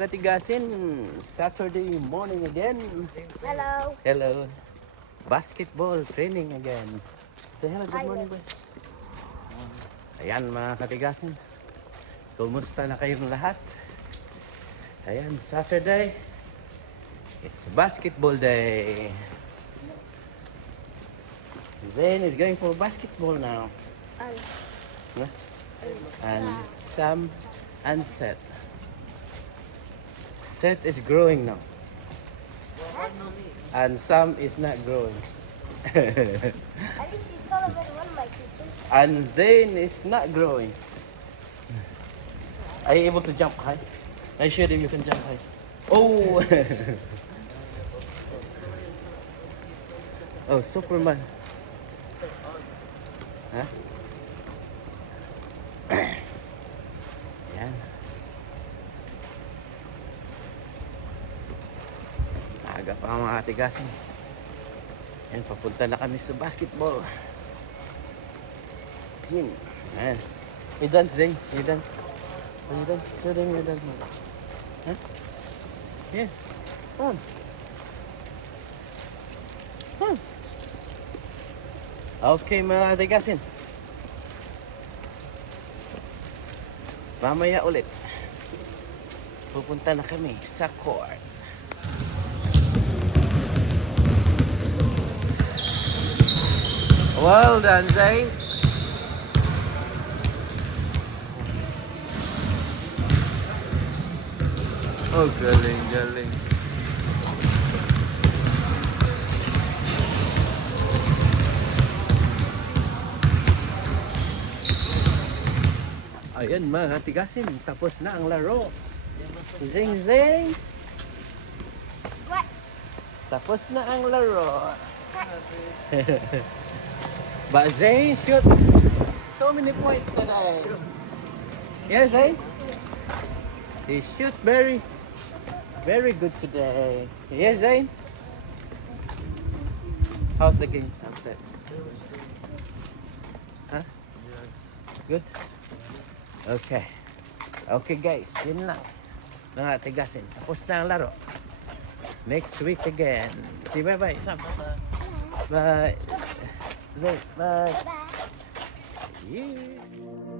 mga katigasin. Saturday morning again. Hello. Hello. Basketball training again. Say hello, good morning, boy. Ayan mga katigasin. Kumusta na kayong lahat? Ayan, Saturday. It's basketball day. Zayn is going for basketball now. Huh? And Sam and Seth. Seth is growing now. And Sam is not growing. At least he's taller than one of my teachers. And Zayn is not growing. Are you able to jump high? I showed him you can jump high. Oh! Oh, Superman. Huh? Ayan. Aga pa ang mga tigasin. Ayan, papunta na kami sa basketball. Gym. Ayan. You dance, Zane? You dance? You dance? Show them you dance. Huh? Yeah. Come on. Come on. Okay mga tigasin. Mamaya ulit. Pupunta na kami sa court. Well done, Zayn. Oh, galing, galing. Ayan mga tigasin, tapos na ang laro. Zing zing. What? Tapos na ang laro. But Zane shoot so many points today. Yes, Zane? He shoot very good today. Yes, Zane? How's the game, Sunset? Huh? Good? Okay. Okay guys, yun lang. Mga tigasin. Tapos na ang laro. Next week again. See, bye-bye. Bye. Bye. Bye. Bye-bye. Yeah.